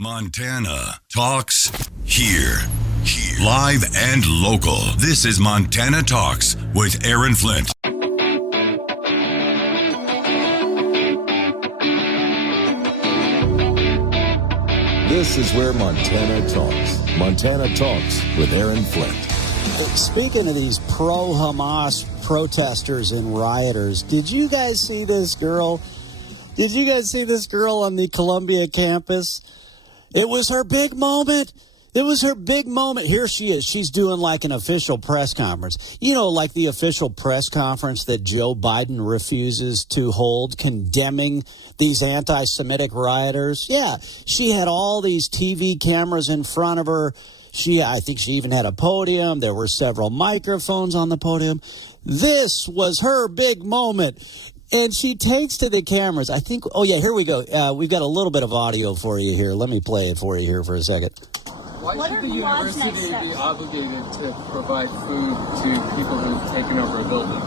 Montana Talks here. Live and local. This is Montana Talks with Aaron Flint. This is where Montana talks. Montana Talks with Aaron Flint. Speaking of these pro-Hamas protesters and rioters, did you guys see this girl? Did you guys see this girl on the Columbia campus? It was her big moment. It was her big moment. Here she is. She's doing like an official press conference. You know, like the official press conference that Joe Biden refuses to hold, condemning these anti-Semitic rioters. Yeah, she had all these TV cameras in front of her. I think she even had a podium. There were several microphones on the podium. This was her big moment. And she takes to the cameras. I think, oh, yeah, here we go. We've got a little bit of audio for you here. Let me play it for you here for a second. Why should the university be obligated to provide food to people who've taken over a building?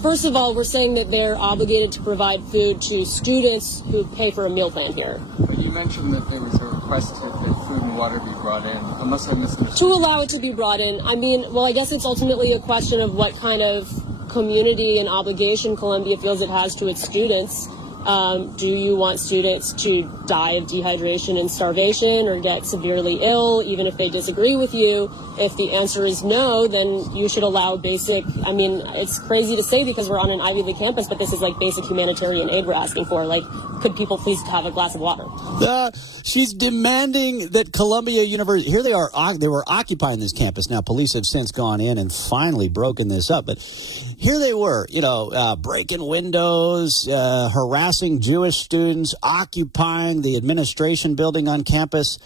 First of all, we're saying that they're obligated to provide food to students who pay for a meal plan here. But you mentioned that there was a request that food and water be brought in. Unless I misunderstood. To allow it to be brought in. I mean, well, I guess it's ultimately a question of what kind of community and obligation Columbia feels it has to its students. Do you want students to die of dehydration and starvation or get severely ill, even if they disagree with you? If the answer is no, then you should allow basic, I mean, it's crazy to say because we're on an Ivy League campus, but this is like basic humanitarian aid we're asking for. Like, could people please have a glass of water? She's demanding that Columbia University, here they were occupying this campus. Now, police have since gone in and finally broken this up, but here they were, breaking windows, harassing Jewish students, occupying the administration building on campus.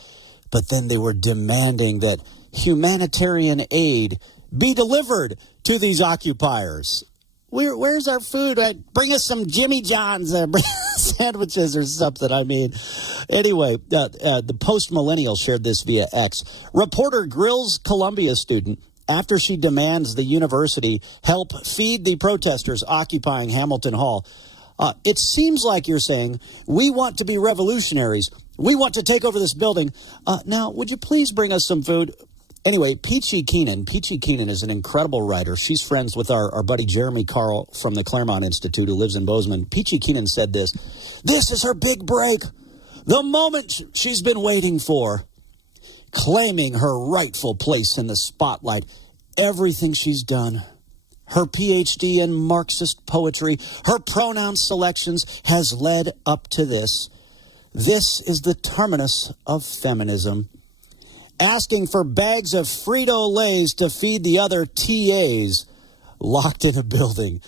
But then they were demanding that humanitarian aid be delivered to these occupiers. Where's our food? Bring us some Jimmy John's sandwiches or something. I mean, anyway, the post-millennial shared this via X. Reporter grills Columbia student after she demands the university help feed the protesters occupying Hamilton Hall. It seems like you're saying, we want to be revolutionaries. We want to take over this building. Now, would you please bring us some food? Anyway, Peachy Keenan is an incredible writer. She's friends with our buddy Jeremy Carl from the Claremont Institute who lives in Bozeman. Peachy Keenan said this. This is her big break. The moment she's been waiting for. Claiming her rightful place in the spotlight. Everything she's done. Her PhD in Marxist poetry, her pronoun selections has led up to this. This is the terminus of feminism. Asking for bags of Frito-Lays to feed the other TAs locked in a building.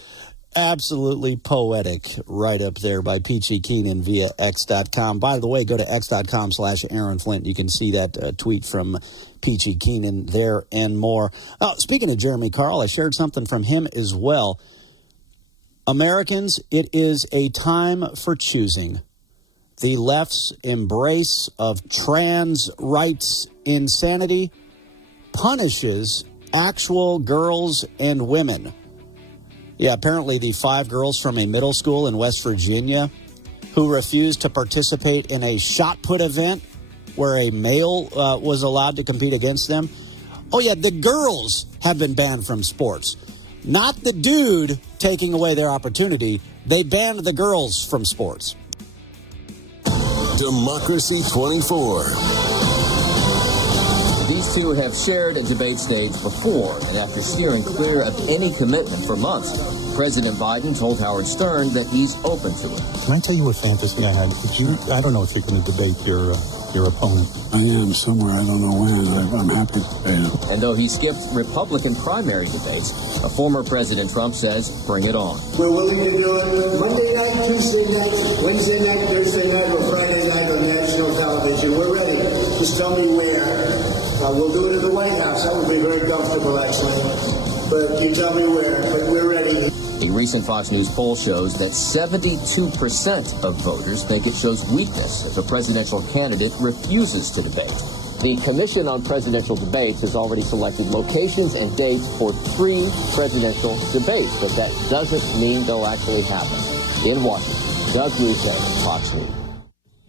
Absolutely poetic right up there by Peachy Keenan via X.com. By the way, go to X.com/Aaron Flint. You can see that tweet from Peachy Keenan there and more. Speaking of Jeremy Carl, I shared something from him as well. Americans, it is a time for choosing. The left's embrace of trans rights insanity punishes actual girls and women. Yeah, apparently the 5 girls from a middle school in West Virginia who refused to participate in a shot put event where a male was allowed to compete against them. Oh, yeah, the girls have been banned from sports. Not the dude taking away their opportunity. They banned the girls from sports. Democracy 24. These two have shared a debate stage before, and after steering clear of any commitment for months, President Biden told Howard Stern that he's open to it. Can I tell you a fantasy I had? I don't know if you're going to debate your opponent. I am somewhere. I don't know when. I'm happy to pay him. And though he skipped Republican primary debates, a former President Trump says, bring it on. We're willing to do it Monday night, Tuesday night, Wednesday night, Thursday night, or Friday night on national television. We're ready. Just tell me where. We'll do it at the White House. That would be very comfortable, actually. But you tell me where. But we're ready. A recent Fox News poll shows that 72% of voters think it shows weakness if a presidential candidate refuses to debate. The Commission on Presidential Debates has already selected locations and dates for 3 presidential debates, but that doesn't mean they'll actually happen. In Washington, Doug Russo, Fox News.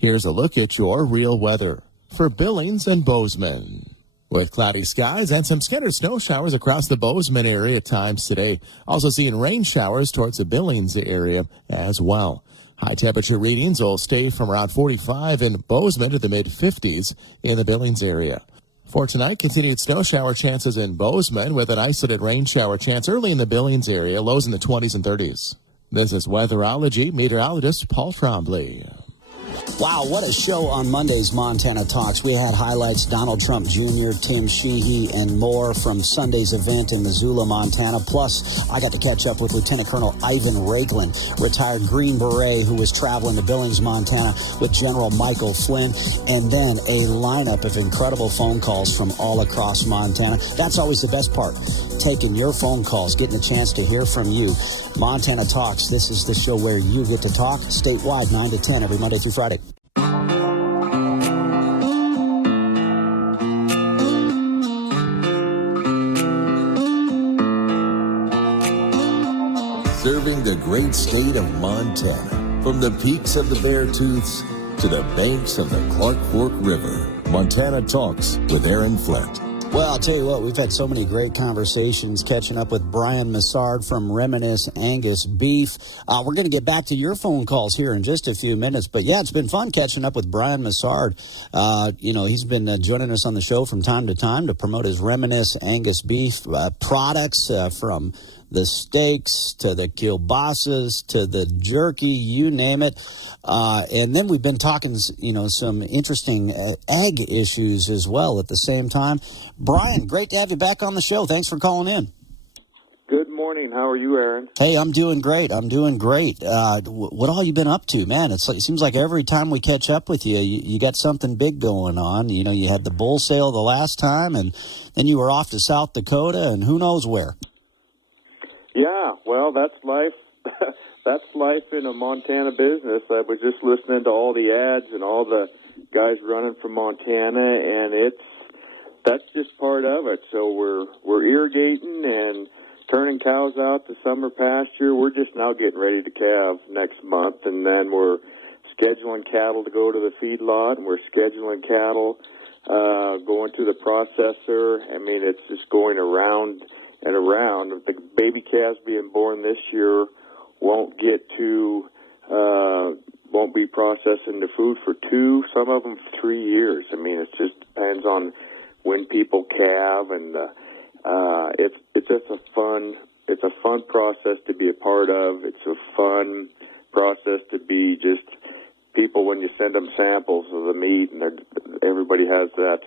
Here's a look at your real weather for Billings and Bozeman. With cloudy skies and some scattered snow showers across the Bozeman area at times today. Also seeing rain showers towards the Billings area as well. High temperature readings will stay from around 45 in Bozeman to the mid-50s in the Billings area. For tonight, continued snow shower chances in Bozeman with an isolated rain shower chance early in the Billings area, lows in the 20s and 30s. This is weatherology meteorologist Paul Trombley. Wow, what a show on Monday's Montana Talks. We had highlights Donald Trump Jr., Tim Sheehy, and more from Sunday's event in Missoula, Montana. Plus, I got to catch up with Lieutenant Colonel Ivan Raiklin, retired Green Beret who was traveling to Billings, Montana with General Michael Flynn, and then a lineup of incredible phone calls from all across Montana. That's always the best part, taking your phone calls, getting a chance to hear from you. Montana Talks, this is the show where you get to talk statewide 9 to 10 every Monday through Friday. Serving the great state of Montana, from the peaks of the Beartooths to the banks of the Clark Fork River. Montana Talks with Aaron Flint. Well, I'll tell you what, we've had so many great conversations catching up with Bryan Mussard from Reminisce Angus Beef. We're going to get back to your phone calls here in just a few minutes. But, yeah, it's been fun catching up with Bryan Mussard. He's been joining us on the show from time to time to promote his Reminisce Angus Beef products from the steaks to the kielbases to the jerky, you name it. And then we've been talking, some interesting egg issues as well at the same time. Bryan, great to have you back on the show. Thanks for calling in. Good morning. How are you, Aaron? Hey, I'm doing great. What all you been up to, man? It seems like every time we catch up with you, you got something big going on. You know, you had the bull sale the last time, and then you were off to South Dakota, and who knows where. Yeah, well, that's life. That's life in a Montana business. I was just listening to all the ads and all the guys running from Montana, and that's just part of it. So we're irrigating and turning cows out to summer pasture. We're just now getting ready to calve next month, and then we're scheduling cattle to go to the feedlot, and we're scheduling cattle going to the processor. I mean, it's just going around and around. The baby calves being born this year won't be processed into food for 2, some of them 3 years. I mean, it just depends on when people calve, and it's just a fun process to be a part of. It's a fun process to be just people when you send them samples of the meat, and everybody has that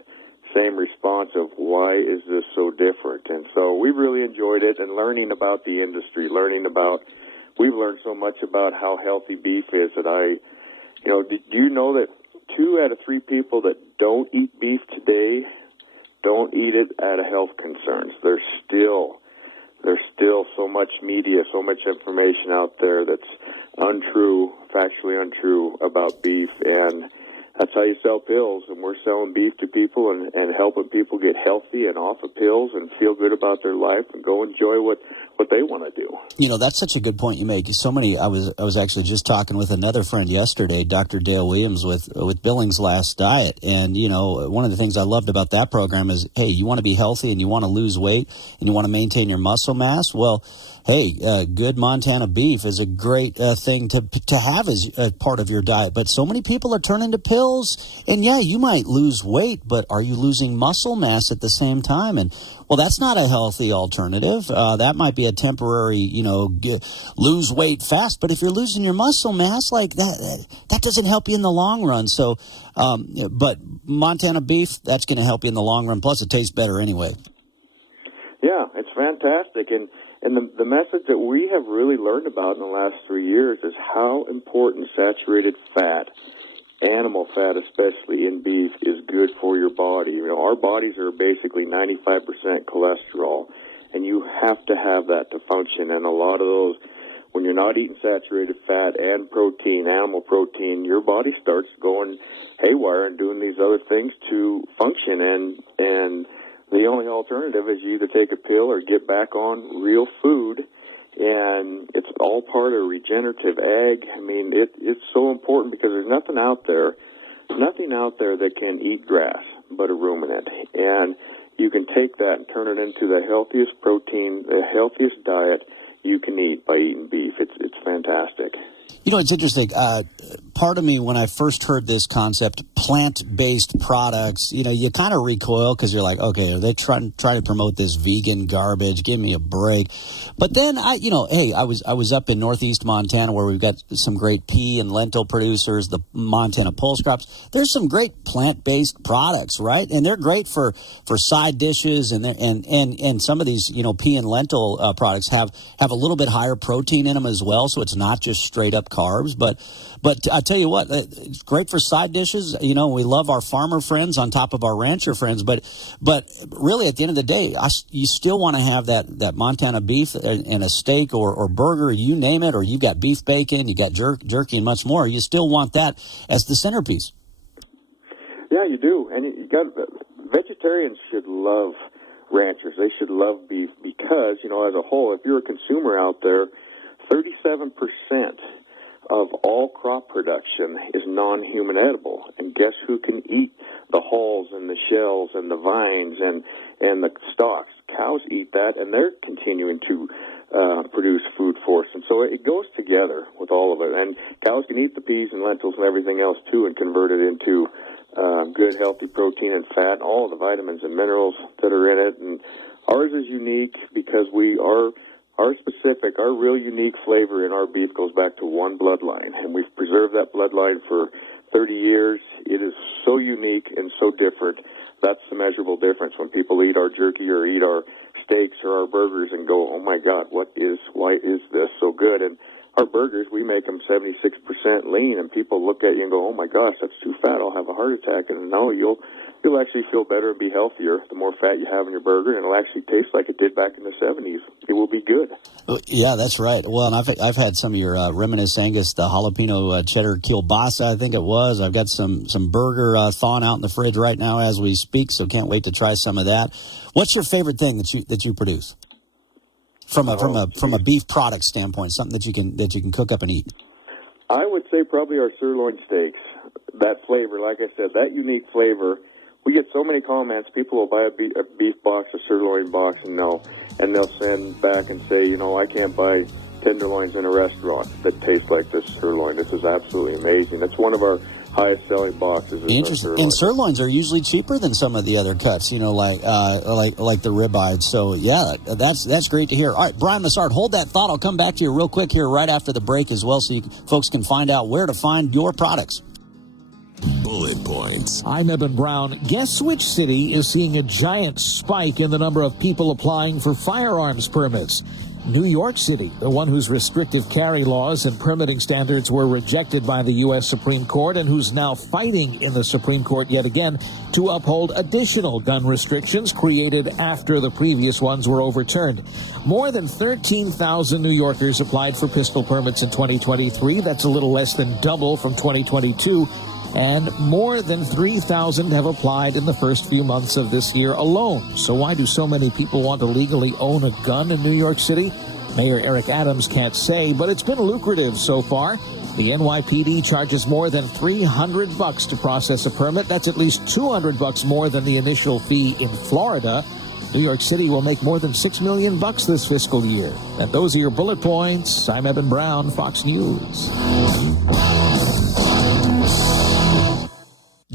same response of why is this so different. And so we really enjoyed it, and learning about the industry, we've learned so much about how healthy beef is that do you know that 2 out of 3 people that don't eat beef today don't eat it out of health concerns? There's still so much media, so much information out there that's untrue, factually untrue about beef, and that's how you sell pills. And we're selling beef to people and helping people get healthy and off of pills and feel good about their life and go enjoy what they want to do. You know, that's such a good point you make. So many. I was actually just talking with another friend yesterday, Dr. Dale Williams with Billings Last Diet, and one of the things I loved about that program is, hey, you want to be healthy and you want to lose weight and you want to maintain your muscle mass. Well, hey, good Montana beef is a great thing to have as a part of your diet. But so many people are turning to pills, and yeah, you might lose weight, but are you losing muscle mass at the same time? And well, that's not a healthy alternative. That might be a temporary, lose weight fast. But if you're losing your muscle mass, like that doesn't help you in the long run. So, but Montana beef, that's going to help you in the long run. Plus, it tastes better anyway. Yeah, it's fantastic. And the message that we have really learned about in the last 3 years is how important saturated fat, animal fat especially in beef, is good for your body. Our bodies are basically 95% cholesterol, and you have to have that to function. And a lot of those, when you're not eating saturated fat and protein, animal protein, your body starts going haywire and doing these other things to function. And the only alternative is you either take a pill or get back on real food and it's all part of regenerative ag. I mean, it's so important because there's nothing out there that can eat grass but a ruminant. And you can take that and turn it into the healthiest protein, the healthiest diet you can eat by eating beef. It's fantastic. You know, it's interesting. Part of me, when I first heard this concept, plant-based products, you know, you kind of recoil because you're like, okay, are they trying to promote this vegan garbage? Give me a break. But then I was up in northeast Montana where we've got some great pea and lentil producers, the Montana pulse crops. There's some great plant-based products, right? And they're great for side dishes, and some of these, you know, pea and lentil products have a little bit higher protein in them as well, so it's not just straight up carbs. But I tell you what, it's great for side dishes. You know, we love our farmer friends on top of our rancher friends, but really at the end of the day, you still want to have that Montana beef in a steak or burger, you name it, or you got beef bacon, you got jerky and much more. You still want that as the centerpiece. Yeah, you do. And you got vegetarians should love ranchers. They should love beef because, you know, as a whole, if you're a consumer out there, 37% of all crop production is non-human edible. And guess who can eat the hulls and the shells and the vines and the stalks? Cows eat that, and they're continuing to produce food for us. And so it goes together with all of it. And cows can eat the peas and lentils and everything else, too, and convert it into good, healthy protein and fat, and all the vitamins and minerals that are in it. And ours is unique because our real unique flavor in our beef goes back to one bloodline, and we've preserved that bloodline for 30 years. It is so unique and so different. That's the measurable difference when people eat our jerky or eat our steaks or our burgers and go, oh my God, why is this so good? And our burgers, we make them 76% lean, and people look at you and go, oh my gosh, that's too fat, I'll have a heart attack. And no, you'll actually feel better and be healthier the more fat you have in your burger, and it'll actually taste like it did back in the 70s. It will be good. Yeah, that's right. Well, and I've had some of your Reminisce Angus, the jalapeno cheddar kielbasa, I think it was. I've got some burger thawing out in the fridge right now as we speak, so can't wait to try some of that. What's your favorite thing that you produce from a beef product standpoint? Something that you can cook up and eat. I would say probably our sirloin steaks. That flavor, like I said, that unique flavor. We get so many comments. People will buy a beef box, a sirloin box, and they'll send back and say, you know, I can't buy tenderloins in a restaurant that taste like this sirloin. This is absolutely amazing. It's one of our highest selling boxes. Interesting. And sirloins are usually cheaper than some of the other cuts, you know, like the ribeye. So yeah, that's great to hear. All right, Bryan Mussard, hold that thought. I'll come back to you real quick here right after the break as well, so folks can find out where to find your products. Bullet points. I'm Eben Brown. Guess which city is seeing a giant spike in the number of people applying for firearms permits? New York City, the one whose restrictive carry laws and permitting standards were rejected by the U.S. Supreme Court and who's now fighting in the Supreme Court yet again to uphold additional gun restrictions created after the previous ones were overturned. More than 13,000 New Yorkers applied for pistol permits in 2023. That's a little less than double from 2022. And more than 3,000 have applied in the first few months of this year alone. So why do so many people want to legally own a gun in New York City? Mayor Eric Adams can't say, but it's been lucrative so far. The NYPD charges more than $300 to process a permit. That's at least $200 more than the initial fee in Florida. New York City will make more than $6 million this fiscal year. And those are your bullet points. I'm Eben Brown, Fox News.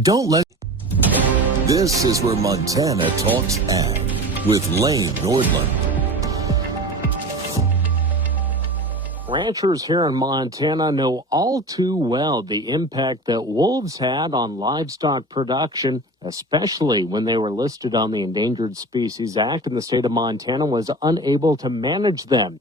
Don't let... This is where Montana Talks Ag with Lane Nordlund. Ranchers here in Montana know all too well the impact that wolves had on livestock production, especially when they were listed on the Endangered Species Act and the state of Montana was unable to manage them.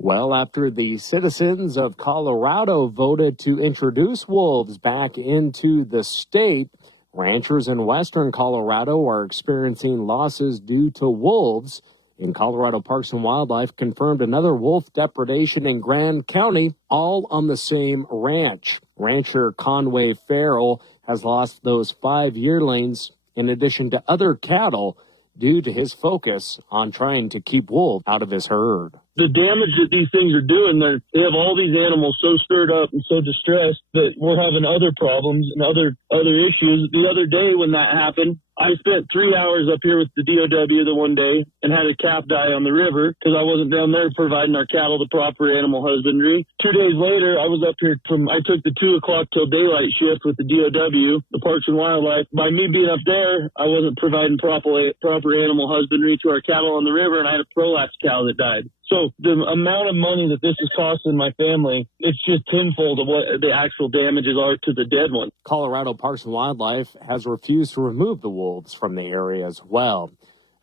Well, after the citizens of Colorado voted to introduce wolves back into the state, ranchers in western Colorado are experiencing losses due to wolves. In Colorado Parks and Wildlife confirmed another wolf depredation in Grand County, all on the same ranch. Rancher Conway Farrell has lost those 5 yearlings in addition to other cattle due to his focus on trying to keep wolves out of his herd. The damage that these things are doing, they have all these animals so stirred up and so distressed that we're having other problems and other issues. The other day when that happened, I spent 3 hours up here with the DOW the one day and had a calf die on the river because I wasn't down there providing our cattle the proper animal husbandry. 2 days later, I was up here I took the 2 o'clock till daylight shift with the DOW, the Parks and Wildlife. By me being up there, I wasn't providing proper animal husbandry to our cattle on the river, and I had a prolapse cow that died. So the amount of money that this is costing my family, it's just tenfold of what the actual damages are to the dead one. Colorado Parks and Wildlife has refused to remove the wolves from the area as well.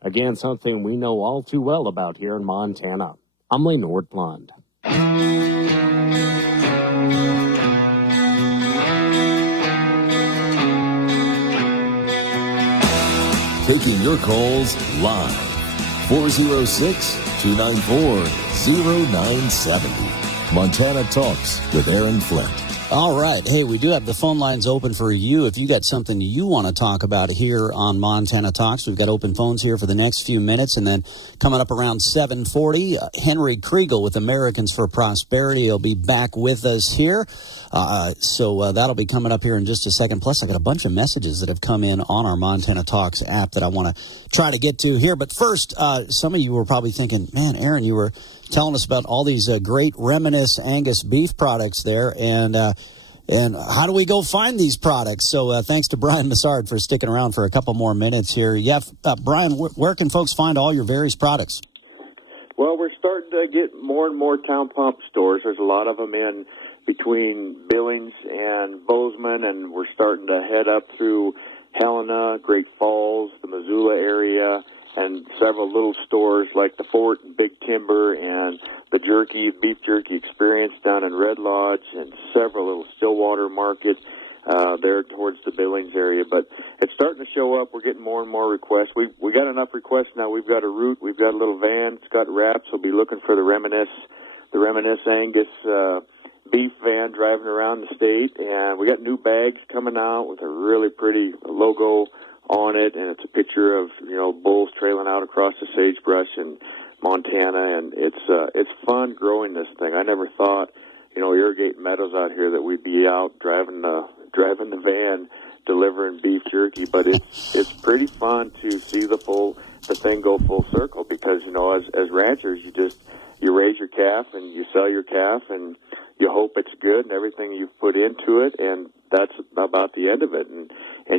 Again, something we know all too well about here in Montana. I'm Lee Nordlund. Taking your calls live. 406-294-0970. Montana Talks with Aaron Flint. All right. Hey, we do have the phone lines open for you. If you got something you want to talk about here on Montana Talks, we've got open phones here for the next few minutes. And then coming up around 7:40, Henry Kriegel with Americans for Prosperity. He'll be back with us here. So that'll be coming up here in just a second. Plus, I got a bunch of messages that have come in on our Montana Talks app that I want to try to get to here. But first, some of you were probably thinking, man, Aaron, you were telling us about all these great Reminisce Angus beef products there, and how do we go find these products? So thanks to Bryan Mussard for sticking around for a couple more minutes here. Yeah, Bryan, where can folks find all your various products? Well, we're starting to get more and more town pump stores. There's a lot of them in between Billings and Bozeman, and we're starting to head up through Helena, Great Falls, the Missoula area, and several little stores like the Fort and Big Timber and the beef jerky experience down in Red Lodge, and several little Stillwater Market there towards the Billings area. But it's starting to show up. We're getting more and more requests. We got enough requests now. We've got a route. We've got a little van. It's got wraps. We'll be looking for the Reminisce Angus beef van driving around the state, and we got new bags coming out with a really pretty logo on it, and it's a picture of bulls trailing out across the sagebrush in Montana, and it's fun growing this thing. I never thought irrigating meadows out here that we'd be out driving the van delivering beef jerky, but it's pretty fun to see the thing go full circle, because as ranchers you raise your calf and you sell your calf and you hope it's good and everything you've put into it, and that's about the end of it. And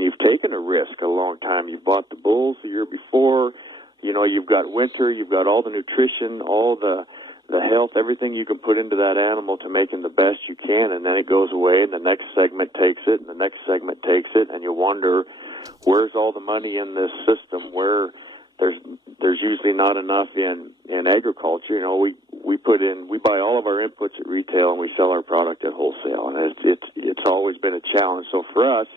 you've taken a risk a long time. You've bought the bulls the year before. You've got winter. You've got all the nutrition, all the health, everything you can put into that animal to make him the best you can, and then it goes away, and the next segment takes it, and the next segment takes it, and you wonder, where's all the money in this system where there's usually not enough in agriculture. We buy all of our inputs at retail and we sell our product at wholesale, and it's always been a challenge. So for us,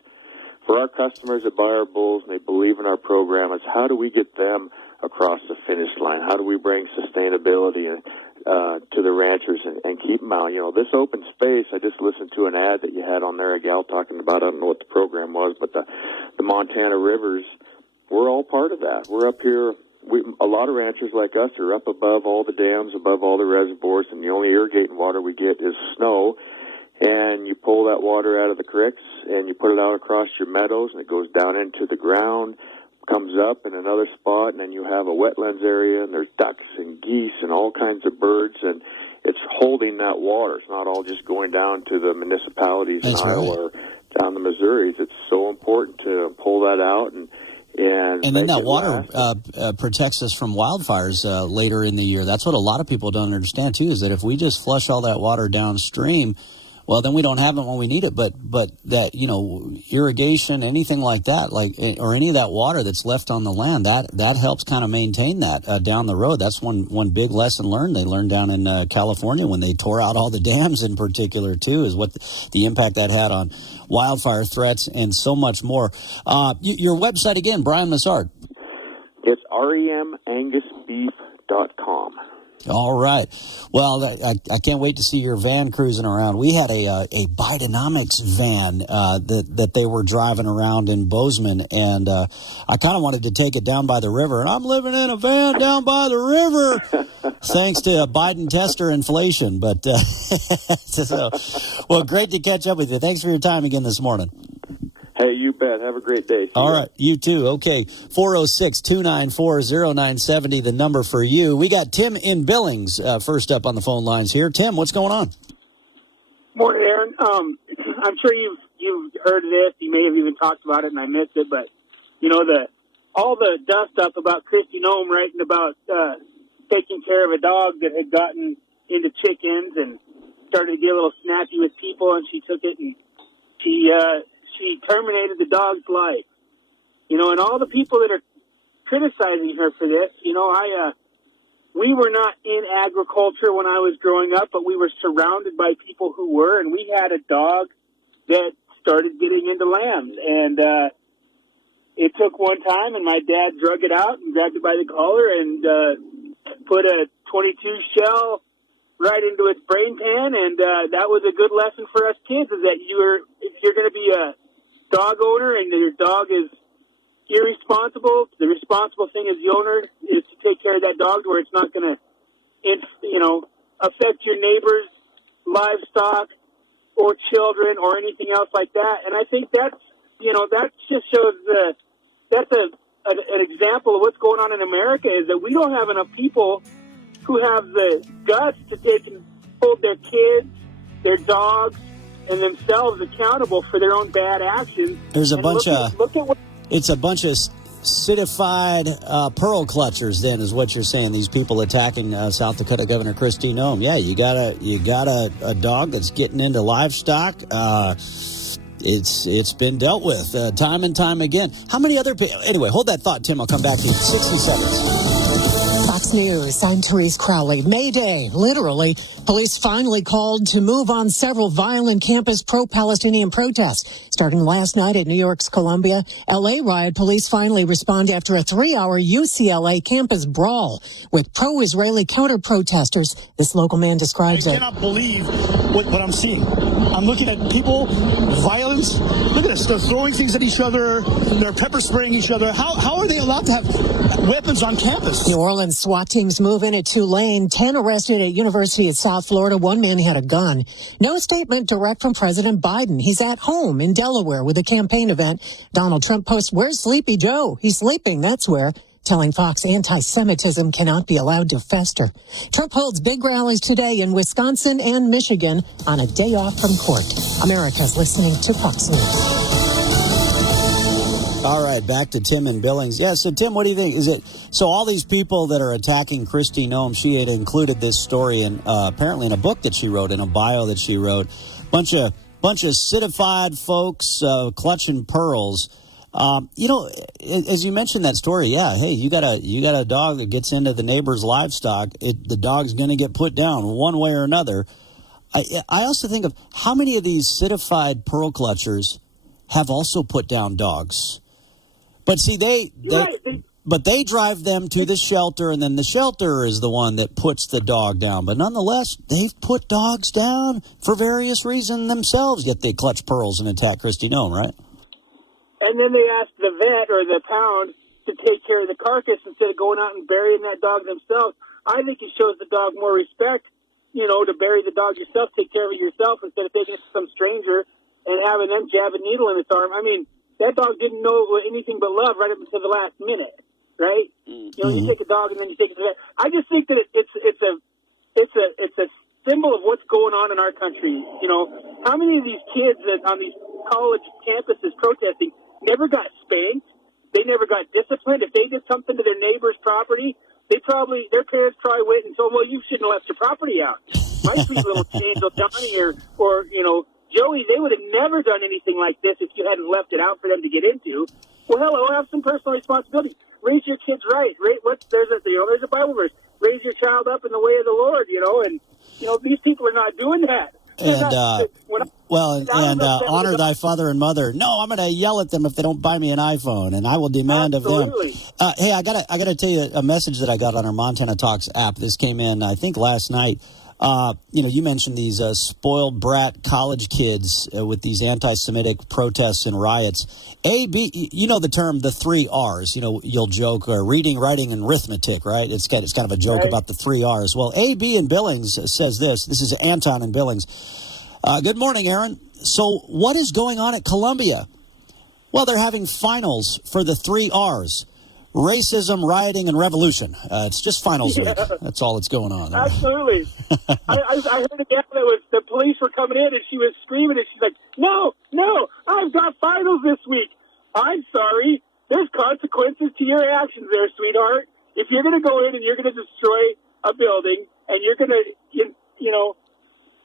for our customers that buy our bulls and they believe in our program, it's how do we get them across the finish line? How do we bring sustainability to the ranchers and keep them out? This open space, I just listened to an ad that you had on there, a gal talking about, I don't know what the program was, but the Montana rivers, we're all part of that. We're up here. A lot of ranchers like us are up above all the dams, above all the reservoirs, and the only irrigating water we get is snow. And you pull that water out of the creeks and you put it out across your meadows, and it goes down into the ground, comes up in another spot, and then you have a wetlands area, and there's ducks and geese and all kinds of birds, and it's holding that water. It's not all just going down to the municipalities in Iowa or down the Missouris. It's so important to pull that out and then that water protects us from wildfires later in the year. That's what a lot of people don't understand, too, is that if we just flush all that water downstream, well, then we don't have it when we need it. But that, irrigation, anything like that, or any of that water that's left on the land, that helps kind of maintain that down the road. That's one big lesson learned. They learned down in California when they tore out all the dams in particular, too, is what the impact that had on wildfire threats and so much more. Your website again, Bryan Mussard. It's remangusbeef.com. All right. Well, I can't wait to see your van cruising around. We had a Bidenomics van that they were driving around in Bozeman, and I kind of wanted to take it down by the river. And I'm living in a van down by the river, thanks to Biden tester inflation. But well, great to catch up with you. Thanks for your time again this morning. Hey, you bet. Have a great day. All right, you too. Okay, 406-294-0970, the number for you. We got Tim in Billings first up on the phone lines here. Tim, what's going on? Morning, Aaron. I'm sure you've heard of this. You may have even talked about it, and I missed it. But all the dust up about Kristi Noem writing about taking care of a dog that had gotten into chickens and started to get a little snappy with people, and she took it and she terminated the dog's life. And all the people that are criticizing her for this, we were not in agriculture when I was growing up, but we were surrounded by people who were, and we had a dog that started getting into lambs. And it took one time, and my dad drug it out and grabbed it by the collar and put a .22 shell right into its brain pan, and that was a good lesson for us kids, is that if you're going to be a dog owner and your dog is irresponsible, the responsible thing as the owner is to take care of that dog to where it's not going to, affect your neighbor's livestock or children or anything else like that. And I think that just shows that's an example of what's going on in America, is that we don't have enough people who have the guts to take and hold their kids, their dogs, and themselves accountable for their own bad actions. There's it's a bunch of citified pearl clutchers, then, is what you're saying. These people attacking South Dakota Governor Kristi Noem. Yeah, you got a dog that's getting into livestock. It's been dealt with time and time again. How many other people? Anyway, hold that thought, Tim. I'll come back to you. 60 seconds. Fox News, I'm Therese Crowley. May Day, literally. Police finally called to move on several violent campus pro-Palestinian protests. Starting last night at New York's Columbia, L.A. riot police finally respond after a 3-hour UCLA campus brawl with pro-Israeli counter-protesters. This local man describes it. I cannot believe what I'm seeing. I'm looking at people, violence. Look at this. They're throwing things at each other. They're pepper spraying each other. How are they allowed to have weapons on campus? New Orleans SWAT teams move in at Tulane. 10 arrested at University of South Florida. One man had a gun. No statement direct from President Biden. He's at home in Delaware with a campaign event. Donald Trump posts, "Where's Sleepy Joe? He's sleeping, that's where." Telling Fox anti-Semitism cannot be allowed to fester. Trump holds big rallies today in Wisconsin and Michigan on a day off from court. America's listening to Fox News. All right, back to Tim in Billings. Yeah, so Tim, what do you think? Is it so all these people that are attacking Kristi Noem, she had included this story in apparently in a book that she wrote, in a bio that she wrote. Bunch of citified folks clutching pearls. As you mentioned that story, yeah. Hey, you got a dog that gets into the neighbor's livestock. The dog's going to get put down one way or another. I also think of how many of these citified pearl clutchers have also put down dogs. But see, they drive them to the shelter, and then the shelter is the one that puts the dog down. But nonetheless, they've put dogs down for various reasons themselves, yet they clutch pearls and attack Kristi Noem, right? And then they ask the vet or the pound to take care of the carcass instead of going out and burying that dog themselves. I think it shows the dog more respect, to bury the dog yourself, take care of it yourself, instead of taking it to some stranger and having them jab a needle in its arm. I mean, that dog didn't know anything but love right up until the last minute, right? Mm-hmm. You take a dog and then you take it to the vet. I just think that it's a symbol of what's going on in our country. How many of these kids that on these college campuses protesting never got spanked? They never got disciplined. If they did something to their neighbor's property, their parents probably went and told, "Well, you shouldn't have left your property out." My sweet little angel Johnny or Joey, they would have never done anything like this if you hadn't left it out for them to get into. Well, hello, have some personal responsibility. Raise your kids right. There's a Bible verse. Raise your child up in the way of the Lord, and these people are not doing that. honor thy father and mother. No, I'm going to yell at them if they don't buy me an iPhone, and I will demand of them. Hey, I gotta tell you a message that I got on our Montana Talks app. This came in, I think, last night. You mentioned these spoiled brat college kids with these anti-Semitic protests and riots. You know the term, the 3 R's. You'll joke, reading, writing, and arithmetic, right? It's kind of a joke about the 3 R's. Well, AB in Billings says this. This is Anton in Billings. Good morning, Aaron. So what is going on at Columbia? Well, they're having finals for the 3 R's. Racism, rioting, and revolution. It's just finals week. That's all that's going on. Absolutely. I heard a gal that the police were coming in, and she was screaming, and she's like, no, I've got finals this week. I'm sorry. There's consequences to your actions there, sweetheart. If you're going to go in and you're going to destroy a building, and you're going to,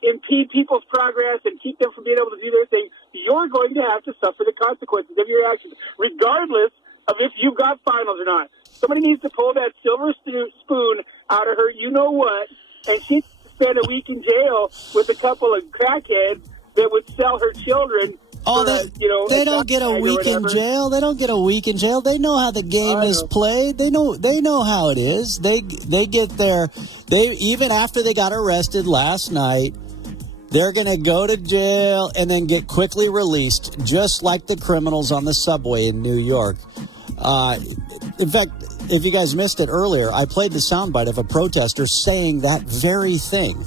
impede people's progress and keep them from being able to do their thing, you're going to have to suffer the consequences of your actions, regardless of if you've got finals or not. Somebody needs to pull that silver spoon out of her, you-know-what, and she needs to spend a week in jail with a couple of crackheads that would sell her children. They don't get a week in jail. They don't get a week in jail. They know how the game is played. They know how it is. They get there. Even after they got arrested last night, they're going to go to jail and then get quickly released, just like the criminals on the subway in New York. In fact, if you guys missed it earlier, I played the soundbite of a protester saying that very thing.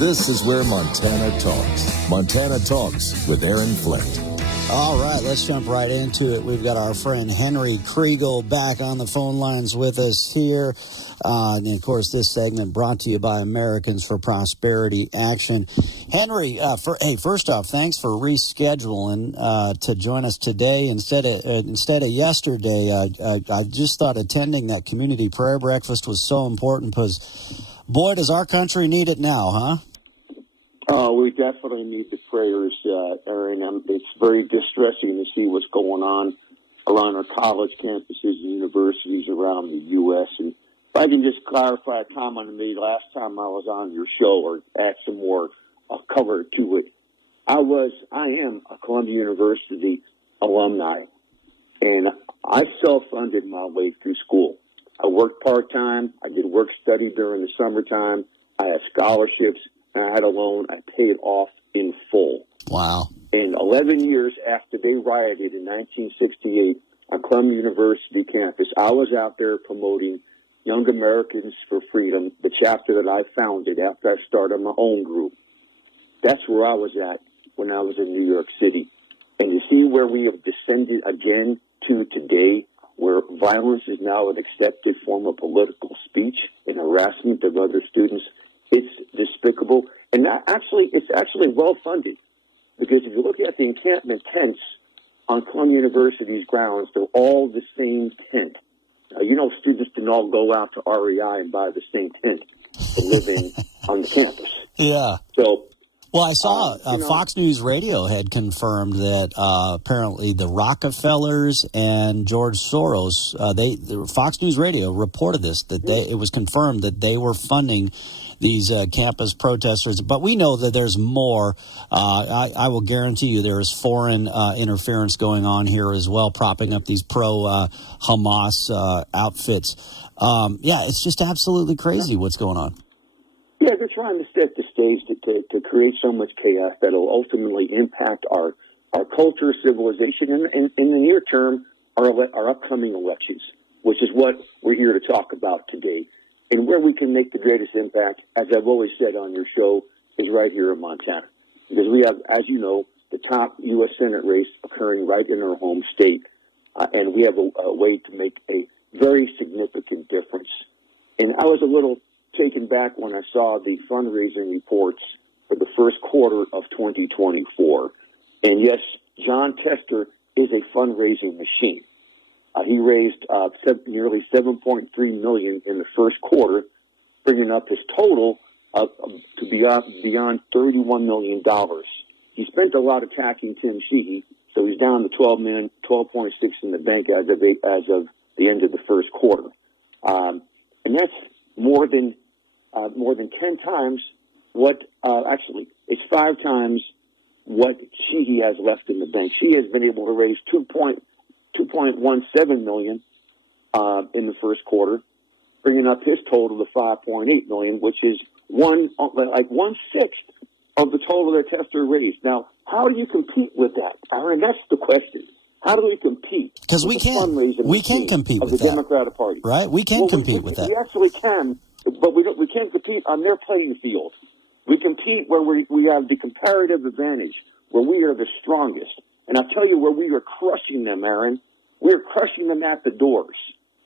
This is where Montana talks. Montana Talks with Aaron Flint. All right, let's jump right into it. We've got our friend Henry Kriegel back on the phone lines with us here. And, of course, this segment brought to you by Americans for Prosperity Action. Henry, first off, thanks for rescheduling to join us today instead of yesterday. I just thought attending that community prayer breakfast was so important because, boy, does our country need it now, huh? We definitely need the prayers, Aaron. It's very distressing to see what's going on around our college campuses and universities around the U.S. And if I can just clarify a comment I made last time I was on your show or add some more cover to it. I am a Columbia University alumni, and I self-funded my way through school. I worked part-time. I did work study during the summertime. I had scholarships. I had a loan I paid off in full. Wow. And 11 years after they rioted in 1968 on Columbia University campus, I was out there promoting Young Americans for Freedom, the chapter that I founded after I started my own group. That's where I was at when I was in New York City. And you see where we have descended again to today, where violence is now an accepted form of political speech and harassment of other students. It's despicable, and it's actually well-funded, because if you look at the encampment tents on Columbia University's grounds, they're all the same tent. Now, students didn't all go out to REI and buy the same tent to live in on the campus. Yeah. So, well, I saw Fox News Radio had confirmed that apparently the Rockefellers and George Soros, Fox News Radio reported this, that it was confirmed that they were funding these campus protesters. But we know that there's more. I will guarantee you there is foreign interference going on here as well, propping up these pro-Hamas outfits. It's just absolutely crazy what's going on. Yeah, they're trying to set the stage to create so much chaos that will ultimately impact our culture, civilization, and in the near term, our upcoming elections, which is what we're here to talk about today. And where we can make the greatest impact, as I've always said on your show, is right here in Montana. Because we have, as you know, the top U.S. Senate race occurring right in our home state. And we have a way to make a very significant difference. And I was a little taken back when I saw the fundraising reports for the first quarter of 2024. And yes, John Tester is a fundraising machine. He raised nearly $7.3 million in the first quarter, bringing up his total to beyond $31 million. He spent a lot attacking Tim Sheehy, So he's down to 12.6 in the bank as of the end of the first quarter, and that's more than 10 times what. Actually, it's 5 times what Sheehy has left in the bank. She has been able to raise $2.17 million in the first quarter, bringing up his total to $5.8 million, which is 1/6 of the total that Tester raised. Now, how do you compete with that? I mean, that's the question. How do we compete? Because we can. We can compete with the that. Democratic Party, right? We can compete with that. We actually can, but we can't compete on their playing field. We compete where we have the comparative advantage, where we are the strongest. And I'll tell you where we are crushing them, Aaron. We are crushing them at the doors.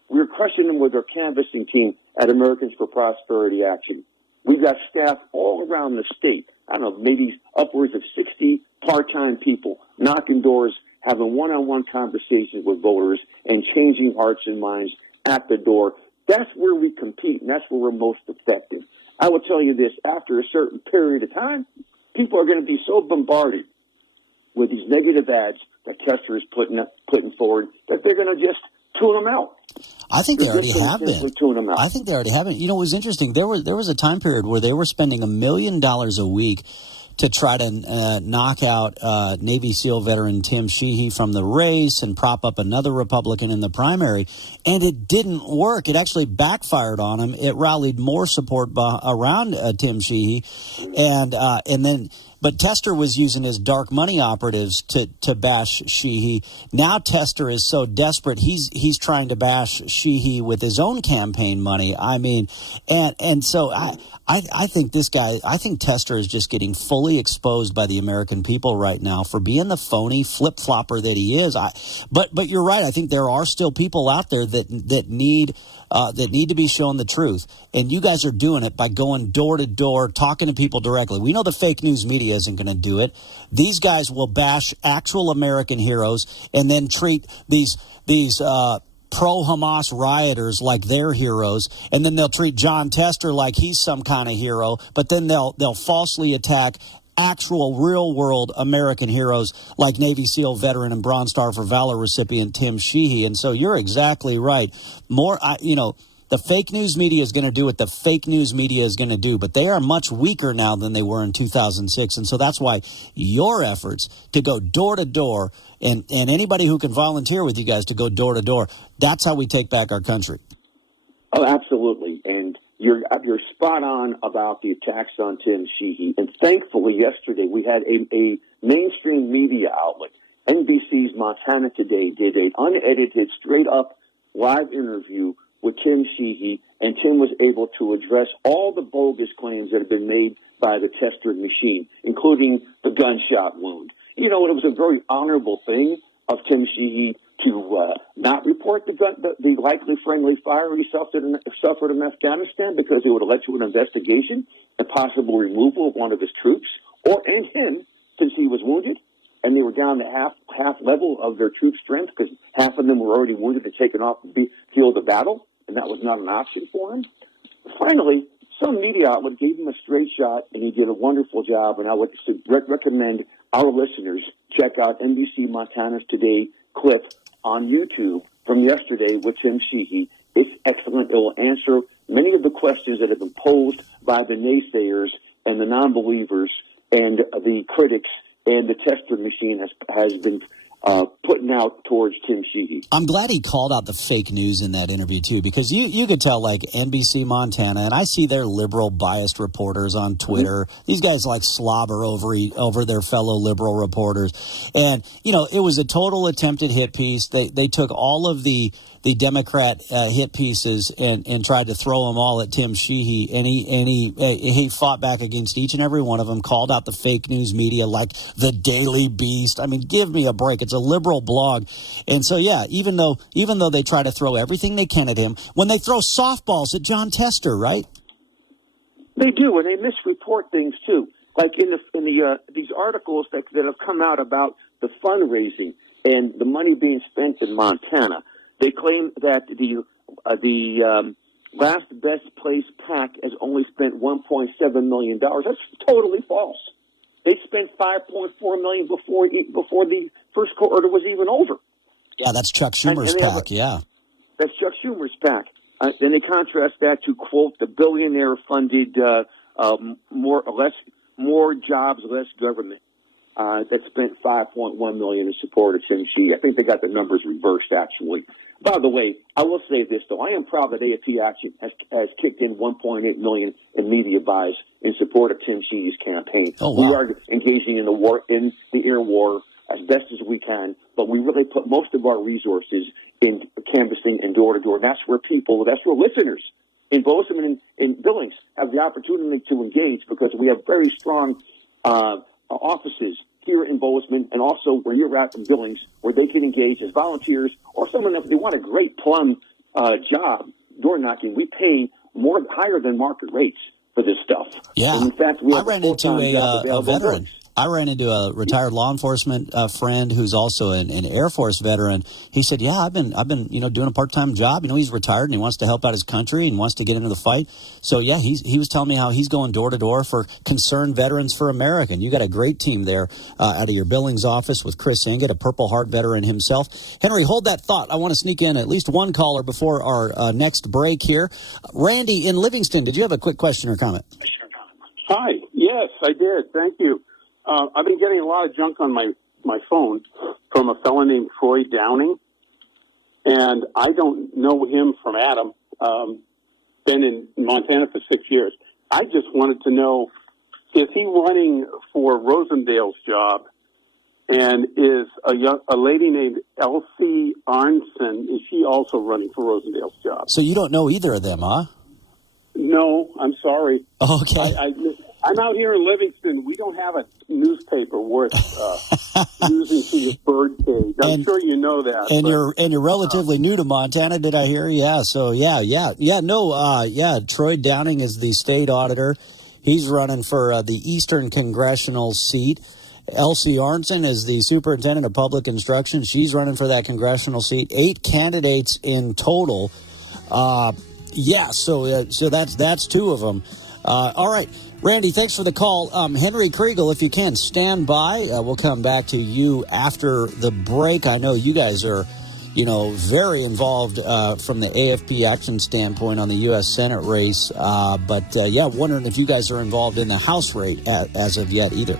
We are crushing them with our canvassing team at Americans for Prosperity Action. We've got staff all around the state. I don't know, maybe upwards of 60 part-time people knocking doors, having one-on-one conversations with voters, and changing hearts and minds at the door. That's where we compete, and that's where we're most effective. I will tell you this, after a certain period of time, people are going to be so bombarded with these negative ads that Tester is putting forward that they're going to just tune them out. I think they already have been. I think they already have been. You know, it was interesting. There was a time period where they were spending $1 million a week to try to knock out Navy SEAL veteran Tim Sheehy from the race and prop up another Republican in the primary, and it didn't work. It actually backfired on him. It rallied more support around Tim Sheehy, but Tester was using his dark money operatives to bash Sheehy. Now Tester is so desperate, he's trying to bash Sheehy with his own campaign money. I mean, and so I think I think Tester is just getting fully exposed by the American people right now for being the phony flip-flopper that he is. But you're right. I think there are still people out there that need to be shown the truth. And you guys are doing it by going door to door, talking to people directly. We know the fake news media isn't going to do it. These guys will bash actual American heroes and then treat these pro-Hamas rioters like they're heroes, and then they'll treat John Tester like he's some kind of hero, but then they'll falsely attack actual real-world American heroes like Navy SEAL veteran and Bronze Star for Valor recipient Tim Sheehy. And so you're exactly right. The fake news media is going to do what the fake news media is going to do, but they are much weaker now than they were in 2006. And so that's why your efforts to go door to door and anybody who can volunteer with you guys to go door to door, that's how we take back our country. Oh, absolutely. And you're spot on about the attacks on Tim Sheehy. And thankfully, yesterday we had a mainstream media outlet, NBC's Montana Today, did an unedited, straight-up live interview with Tim Sheehy, and Tim was able to address all the bogus claims that have been made by the Tester machine, including the gunshot wound. You know, it was a very honorable thing of Tim Sheehy to not report the likely friendly fire he suffered in Afghanistan, because it would have led to an investigation and possible removal of one of his troops, and him, since he was wounded, and they were down to half level of their troop strength because half of them were already wounded and taken off the field of battle, and that was not an option for him. Finally, some media outlet gave him a straight shot, and he did a wonderful job, and I would recommend our listeners check out NBC Montana's Today clip on YouTube from yesterday with Tim Sheehy. It's excellent. It will answer many of the questions that have been posed by the naysayers and the non-believers and the critics, and the Tester machine has been putting out towards Tim Sheehy. I'm glad he called out the fake news in that interview, too, because you could tell, like, NBC Montana, and I see their liberal biased reporters on Twitter. Mm-hmm. These guys, like, slobber over their fellow liberal reporters. And, it was a total attempted hit piece. They took all of the Democrat hit pieces and tried to throw them all at Tim Sheehy, and he fought back against each and every one of them, called out the fake news media like the Daily Beast. I mean, give me a break. It's a liberal blog. And so, yeah, even though they try to throw everything they can at him, when they throw softballs at John Tester, right? They do, and they misreport things too. Like in these articles that have come out about the fundraising and the money being spent in Montana. They claim that the last best place PAC has only spent $1.7 million. That's totally false. They spent $5.4 million before the first quarter was even over. Yeah, that's Chuck Schumer's PAC, yeah. That's Chuck Schumer's PAC. Then they contrast that to, quote, the billionaire-funded more jobs, less government. That spent $5.1 million in support of Tim Shea. I think they got the numbers reversed, actually. By the way, I will say this, though. I am proud that AFP Action has kicked in $1.8 million in media buys in support of Tim Shea's campaign. Oh, wow. We are engaging in the air war as best as we can, but we really put most of our resources in canvassing and door-to-door. That's where listeners in Bozeman and in Billings have the opportunity to engage, because we have very strong offices here in Bozeman and also where you're at in Billings, where they can engage as volunteers or someone if they want a great plum job, door knocking. We pay higher than market rates for this stuff. Yeah. And in fact, we have I ran into a veteran. I ran into a retired law enforcement friend who's also an Air Force veteran. He said, "Yeah, I've been doing a part-time job. He's retired and he wants to help out his country and wants to get into the fight." So yeah, he was telling me how he's going door to door for Concerned Veterans for America. And you got a great team there out of your Billings office with Chris Ingett, a Purple Heart veteran himself. Henry, hold that thought. I want to sneak in at least one caller before our next break here. Randy in Livingston, did you have a quick question or comment? Hi. Yes, I did. Thank you. I've been getting a lot of junk on my phone from a fellow named Troy Downing, and I don't know him from Adam. Been in Montana for 6 years. I just wanted to know, is he running for Rosendale's job? And is a lady named Elsie Arnson, is she also running for Rosendale's job? So you don't know either of them, huh? No, I'm sorry. Okay. I'm out here in Livingston. We don't have a newspaper worth using to the bird cage. I'm sure you know that. And you're relatively new to Montana, did I hear? Yeah. So yeah. Troy Downing is the state auditor. He's running for the Eastern Congressional seat. Elsie Arnson is the superintendent of public instruction. She's running for that congressional seat. 8 candidates in total. So that's 2 of them. All right. Randy, thanks for the call. Henry Kriegel, if you can, stand by. We'll come back to you after the break. I know you guys are, very involved from the AFP Action standpoint on the U.S. Senate race. Wondering if you guys are involved in the House race as of yet either.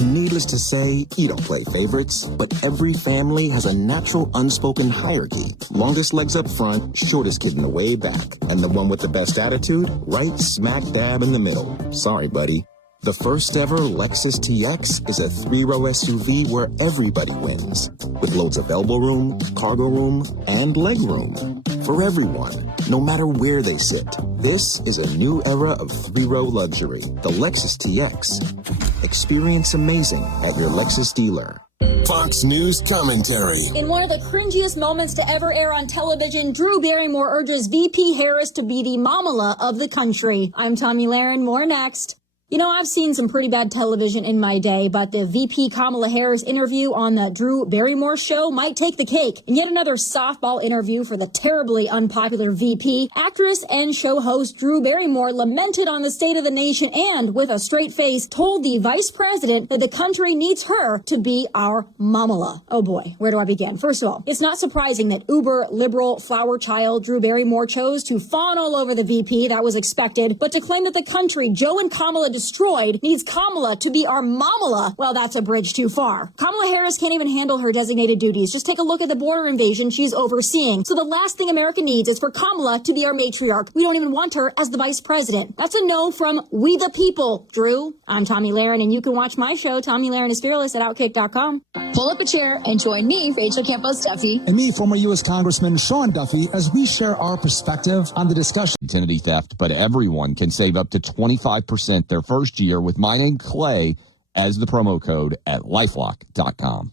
Needless to say, you don't play favorites, but every family has a natural unspoken hierarchy. Longest legs up front, shortest kid in the way back. And the one with the best attitude, right smack dab in the middle. Sorry, buddy. The first ever Lexus TX is a 3-row SUV where everybody wins. With loads of elbow room, cargo room, and leg room. For everyone, no matter where they sit. This is a new era of 3-row luxury. The Lexus TX. Experience amazing at your Lexus dealer. Fox News commentary. In one of the cringiest moments to ever air on television, Drew Barrymore urges VP Harris to be the mamala of the country. I'm Tommy Lahren. More next. I've seen some pretty bad television in my day, but the VP Kamala Harris interview on the Drew Barrymore show might take the cake. And yet another softball interview for the terribly unpopular VP. Actress and show host Drew Barrymore lamented on the state of the nation and, with a straight face, told the vice president that the country needs her to be our mamala. Oh boy, where do I begin? First of all, it's not surprising that uber liberal flower child Drew Barrymore chose to fawn all over the VP. That was expected. But to claim that the country Joe and Kamala destroyed needs Kamala to be our mamala, well, that's a bridge too far. Kamala Harris can't even handle her designated duties. Just take a look at the border invasion she's overseeing. So the last thing America needs is for Kamala to be our matriarch. We don't even want her as the vice president. That's a no from We the People, Drew. I'm Tommy Lahren, and you can watch my show, Tommy Lahren is Fearless, at Outkick.com. Pull up a chair and join me, Rachel Campos Duffy. And me, former U.S. Congressman Sean Duffy, as we share our perspective on the discussion. Identity theft, but everyone can save up to 25% their first year with my name, Clay, as the promo code at LifeLock.com.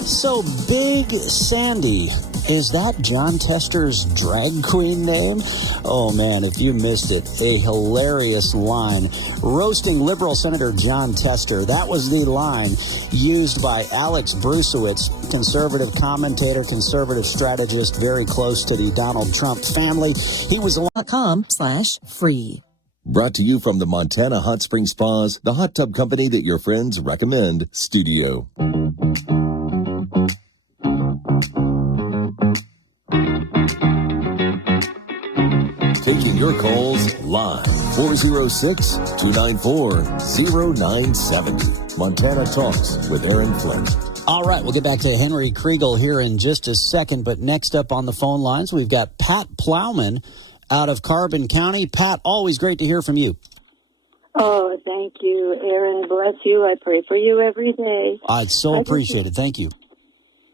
So, Big Sandy, is that John Tester's drag queen name? Oh man, if you missed it, a hilarious line. Roasting liberal Senator John Tester. That was the line used by Alex Brusewitz, conservative commentator, conservative strategist, very close to the Donald Trump family. He was .com/free. Brought to you from the Montana Hot Spring Spas, the hot tub company that your friends recommend, Studio. Taking your calls live, 406-294-0970. Montana Talks with Aaron Flint. All right, we'll get back to Henry Kriegel here in just a second, but next up on the phone lines, we've got Pat Plowman out of Carbon County. Pat, always great to hear from you. Oh, thank you, Aaron. Bless you. I pray for you every day. It's so appreciated. Thank you.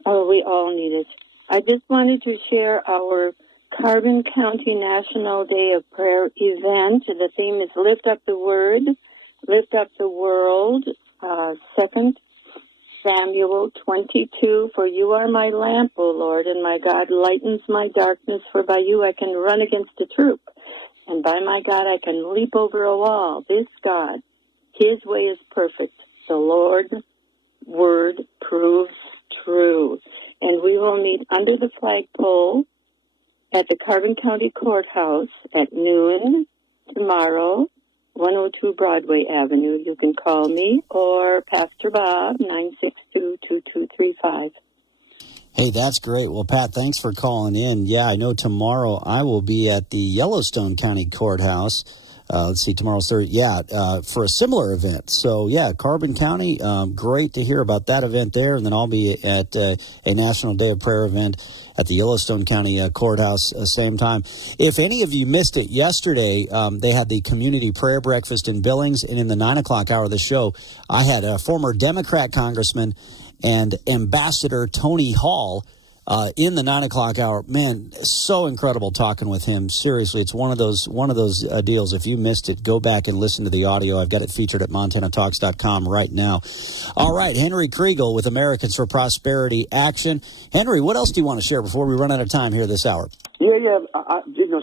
Oh, we all need it. I just wanted to share our Carbon County National Day of Prayer event. The theme is Lift Up the Word, Lift Up the World, 2 Samuel 22, for you are my lamp, O Lord, and my God lightens my darkness, for by you I can run against a troop, and by my God I can leap over a wall. This God, his way is perfect. The Lord's word proves true. And we will meet under the flagpole at the Carbon County Courthouse at noon tomorrow, 102 Broadway Avenue. You can call me or Pastor Bob, 962-2235. Hey, that's great. Well, Pat, thanks for calling in. Yeah, I know tomorrow I will be at the Yellowstone County Courthouse. Let's see, tomorrow's Thursday. Yeah, for a similar event. So, yeah, Carbon County, great to hear about that event there. And then I'll be at a National Day of Prayer event at the Yellowstone County Courthouse same time. If any of you missed it yesterday, they had the community prayer breakfast in Billings. And in the 9 o'clock hour of the show, I had a former Democrat congressman and Ambassador Tony Hall in the 9 o'clock hour. Man, so incredible talking with him. Seriously, it's one of those deals. If you missed it, go back and listen to the audio. I've got it featured at MontanaTalks.com right now. All right, Henry Kriegel with Americans for Prosperity Action. Henry, what else do you want to share before we run out of time here this hour? Yeah.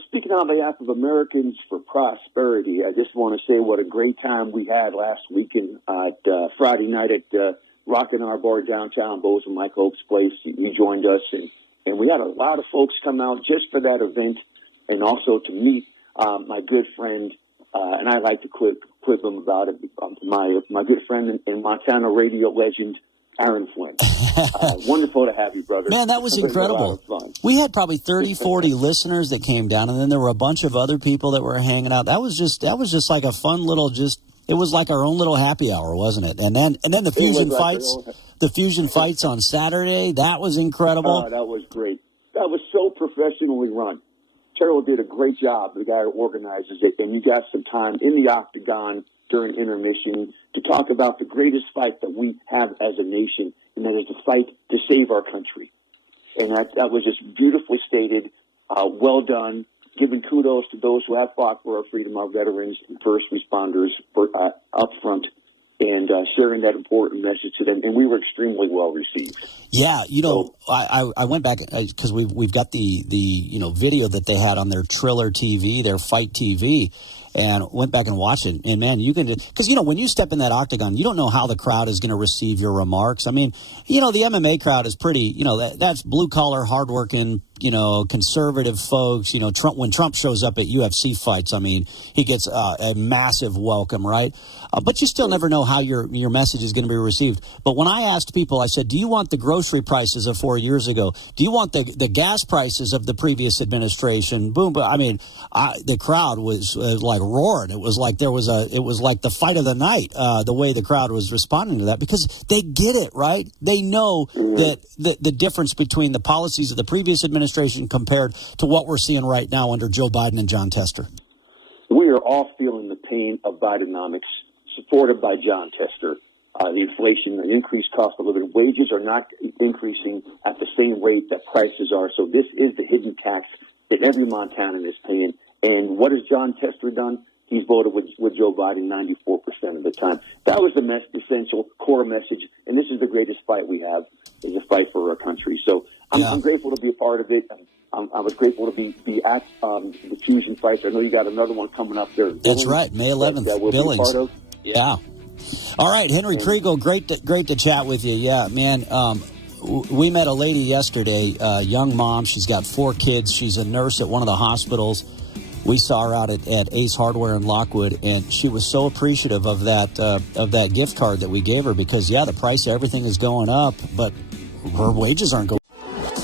Speaking on behalf of Americans for Prosperity, I just want to say what a great time we had last weekend at Friday night at Rockin' Our Bar downtown, Bozeman, Mike Hope's place. He joined us, and we had a lot of folks come out just for that event, and also to meet my good friend, and I like to quip him about it, my good friend and Montana radio legend, Aaron Flint. Wonderful to have you, brother. Man, that was incredible. We had probably 30, 40 listeners that came down, and then there were a bunch of other people that were hanging out. That was just like a fun little it was like our own little happy hour, wasn't it? And then the fusion fights on Saturday, that was incredible. Oh, that was great. That was so professionally run. Terrell did a great job, the guy who organizes it, and you got some time in the octagon during intermission to talk about the greatest fight that we have as a nation, and that is the fight to save our country. And that was just beautifully stated, well done. Giving kudos to those who have fought for our freedom, our veterans and first responders up front, and sharing that important message to them. And we were extremely well received. Yeah, I went back because we've got the video that they had on their Triller TV, their Fight TV, and went back and watched it. And man, you can, because when you step in that octagon, you don't know how the crowd is going to receive your remarks. I mean, the MMA crowd is pretty, that's blue collar, hardworking, conservative folks. When Trump shows up at UFC fights, I mean, he gets a massive welcome, right? But you still never know how your message is going to be received. But when I asked people, I said, do you want the grocery prices of 4 years ago? Do you want the gas prices of the previous administration? Boom. But I mean, the crowd was like roaring. It was like it was like the fight of the night, the way the crowd was responding to that, because they get it, right? They know that the difference between the policies of the previous administration compared to what we're seeing right now under Joe Biden and John Tester. We are all feeling the pain of Bidenomics, supported by John Tester. The inflation, the increased cost of living, wages are not increasing at the same rate that prices are. So this is the hidden tax that every Montanan is paying. And what has John Tester done? He's voted with Joe Biden 94% of the time. That was the essential core message. And this is the greatest fight we have, is a fight for our country. So I'm grateful to be a part of it. I was grateful to be at the fusion fights. I know you got another one coming up there. That's right, May 11th, Billings. Yeah. All right, Henry Kriegel, great to chat with you. Yeah, man. We met a lady yesterday, a young mom. She's got 4 kids. She's a nurse at one of the hospitals. We saw her out at Ace Hardware in Lockwood, and she was so appreciative of that gift card that we gave her because, the price of everything is going up, but her wages aren't going.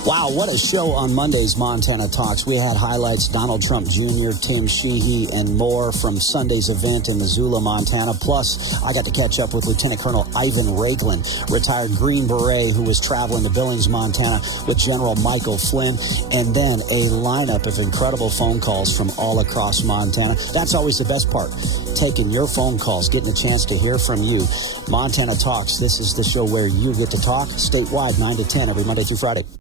Wow, what a show on Monday's Montana Talks. We had highlights, Donald Trump Jr., Tim Sheehy, and more from Sunday's event in Missoula, Montana. Plus, I got to catch up with Lieutenant Colonel Ivan Raglan, retired Green Beret, who was traveling to Billings, Montana with General Michael Flynn, and then a lineup of incredible phone calls from all across Montana. That's always the best part, taking your phone calls, getting a chance to hear from you. Montana Talks, this is the show where you get to talk statewide, 9 to 10, every Monday through Friday.